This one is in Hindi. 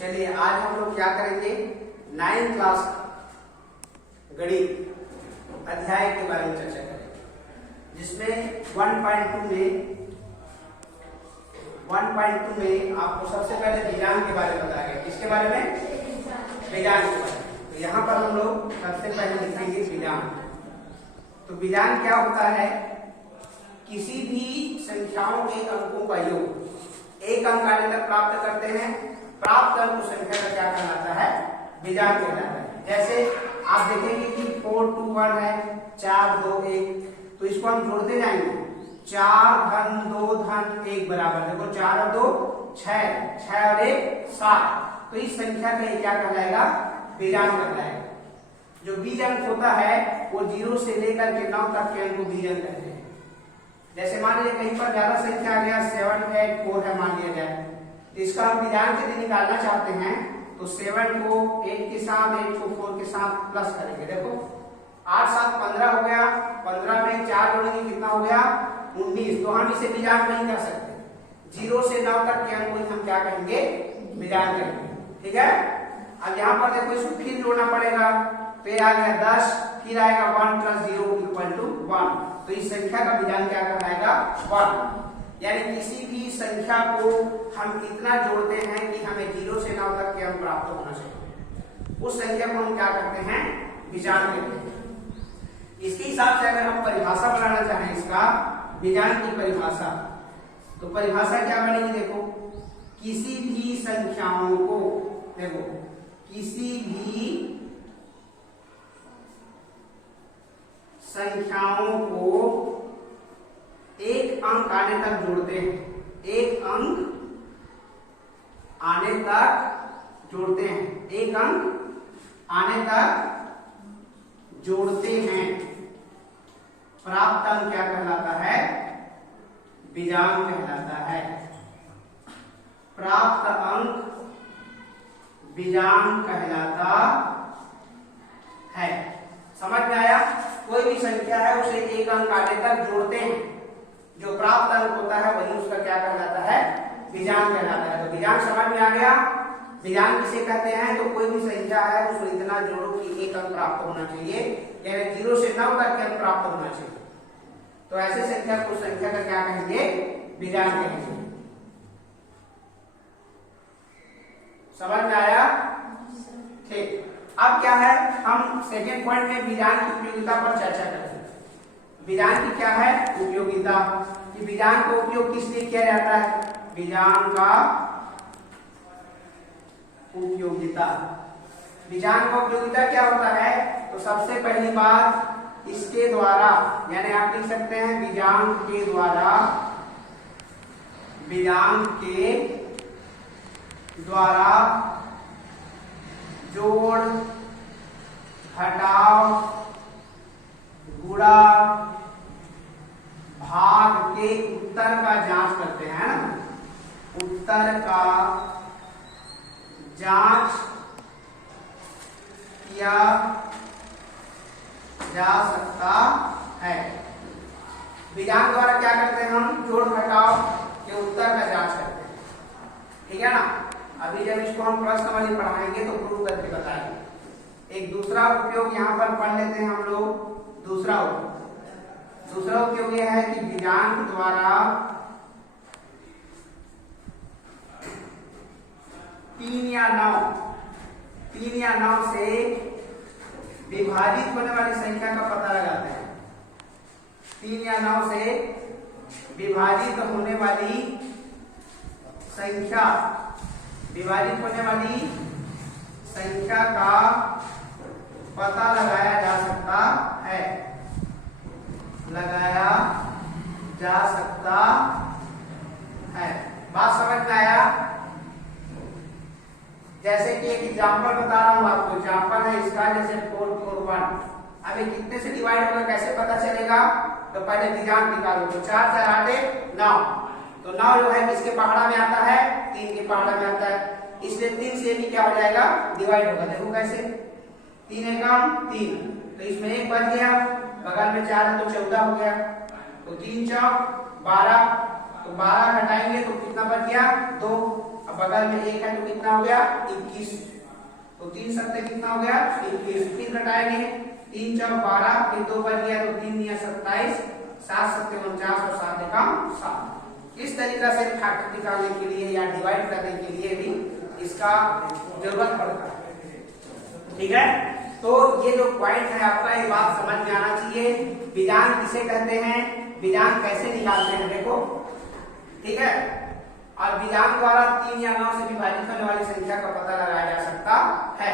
चलिए आज हम लोग क्या करेंगे, 9th क्लास गणित अध्याय के बारे में चर्चा करेंगे, जिसमें 1.2 में आपको सबसे पहले विजान के बारे में बताया गया। किसके बारे में? विजान के बारे में। तो यहाँ पर हम लोग सबसे पहले लिखेंगे विजान। तो विजान क्या होता है? किसी भी संख्याओं के अंकों का योग एक अंक आने तक प्राप्त करते हैं, प्राप्त अंक संख्या का क्या कहलाता है? विजान कहलाता है। जैसे आप देखेंगे कि 4 2 1 है, 4 2 1, तो इसको हम जोड़ते जाएंगे। 4 धन 2 धन 1 बराबर, देखो 4 और 2 6, 6 और 1 7। तो इस संख्या का क्या कहलाएगा? विजान कहलाएगा। जो बीज अंक होता है वो 0 से लेकर के 9 तक के अंक को बीज अंक कहते हैं। जैसे मान लीजिए कहीं पर ज्यादा संख्या आ गया, 7 है 4 है मान लिया जाए, तो इसका हम विजान यदि निकालना चाहते हैं तो 7 को 8 के साथ, 8 को 4 के साथ प्लस करेंगे। देखो 8 7 15 हो गया, 15 में 4 जोड़ेंगे कितना हो गया? 19। तो हम इसे विजान नहीं कर सकते। 0 से 9 तक के अंक को हम क्या कहेंगे? विजान करेंगे। ठीक है। अब यहाँ पर देखो इसको फिर जोड़ना पड़ेगा, पे आ गया 10, फिर आएगा 1 + 0 = 1। तो इस संख्या का विजान क्या कहलाएगा? 1। यानी किसी भी संख्या को हम इतना जोड़ते हैं कि हमें 0 से 9 तक के अंक प्राप्त होना चाहिए, उस संख्या को हम क्या करते हैं? विजान कहते हैं। इसके हिसाब से अगर हम परिभाषा बनाना चाहें इसका विजान की परिभाषा, तो परिभाषा क्या बनेगी? देखो किसी भी संख्याओं को, देखो किसी भी संख्याओं को एक अंक आने तक जोड़ते हैं, एक अंक आने तक जोड़ते हैं, एक अंक आने तक जोड़ते हैं, प्राप्त अंक क्या कहलाता है? विजान कहलाता है। प्राप्त अंक विजान कहलाता है। समझ में आया? कोई भी संख्या है उसे एक अंक आने तक जोड़ते हैं, जो प्राप्त अंक होता है वही उसका क्या कहलाता है? विजान कहलाता है। तो विजान समझ में आ गया। विजान किसे कहते हैं? तो कोई भी संख्या है उसको इतना जोड़ो कि एक अंक प्राप्त होना चाहिए, यानी 0 से 9 तक के अंक प्राप्त होना चाहिए। तो ऐसे संख्या को संख्या का क्या कहेंगे? विजान कहेंगे। समझ में आया? ठीक। अब क्या है, हम सेकेंड पॉइंट में विजान की उपयोगिता पर चर्चा करेंगे। विजान की क्या है? उपयोगिता। कि विजान का उपयोग किस लिए किया जाता है? विजान का उपयोगिता। विजान का उपयोगिता क्या होता है? तो सबसे पहली बात, इसके द्वारा, यानी आप लिख सकते हैं विजान के द्वारा, विजान के द्वारा जोड़, घटाव, गुणा, भाग के उत्तर का जांच करते हैं ना, उत्तर का जांच किया जा सकता है। विजान द्वारा क्या करते हैं? हम जोड़ घटाव के उत्तर का जांच करते हैं। ठीक है ना। अभी जब इसको हम प्रश्न वाली पढ़ाएंगे तो प्रूव करके बताएंगे। एक दूसरा उपयोग यहाँ पर पढ़ लेते हैं हम लोग। दूसरा उपयोग यह है कि विजान द्वारा 3 या 9 से विभाजित होने वाली संख्या का पता लगाते हैं। 3 या 9 से विभाजित होने वाली संख्या, विभाजित होने वाली संख्या का पता लगाया जा सकता है, लगाया जा सकता है। बात समझ में आया? जैसे कि एक एग्जांपल बता रहा हूं आपको। एग्जांपल है इसका, जैसे 4 4 1। अब ये कितने से डिवाइड होगा कैसे पता चलेगा? तो पहले विजान निकालो। तो 4 4 8 9, तो 9 जो है किसके पहाड़ा में आता है? 3 के पहाड़ा में आता है, इसलिए 3 से भी क्या हो जाएगा? डिवाइड होगा। देखो कैसे, 3 एकम 3, तो इसमें 1 बच गया, बगल में 4 है तो 14 हो गया, तो 3 चौक 12, तो 12 घटाएंगे तो कितना बच गया? 2। अब बगल में एक है तो कितना हो गया 21, तो 3 सत्ते कितना हो गया 21, 3 घटाएंगे 3 चौक 12, फिर 2 बच गया तो 3 या 27, 7 सत्ते 49 और 7 एकम 7। इस तरीका से फैक्टर निकालने के लिए या डिवाइड करने के लिए भी इसका जरूरत पड़ता है। ठीक है, तो ये जो पॉइंट है आपका, ये बात समझ में आना चाहिए। विजांग किसे कहते हैं, विजांग कैसे निकालते हैं, देखो। ठीक है, और विजांग द्वारा 3 या 9 से विभाजित होने वाली संख्या का पता लगाया जा सकता है।